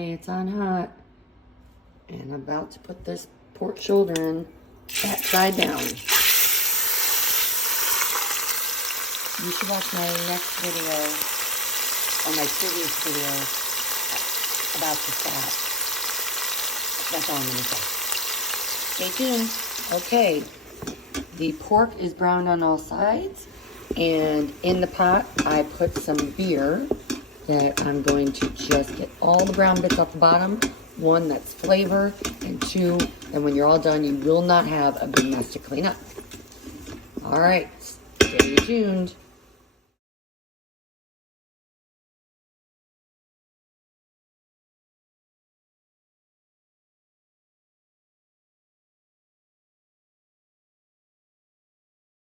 Okay, it's on hot. And I'm about to put this pork shoulder in that side down. You should watch my next video, or my previous video, about the fat. That's all I'm going to say. Stay tuned. Okay, the pork is browned on all sides, and in the pot I put some beer that I'm going to just get all the brown bits off the bottom. One, that's flavor, and two, and when you're all done, you will not have a big mess to clean up. All right, stay tuned.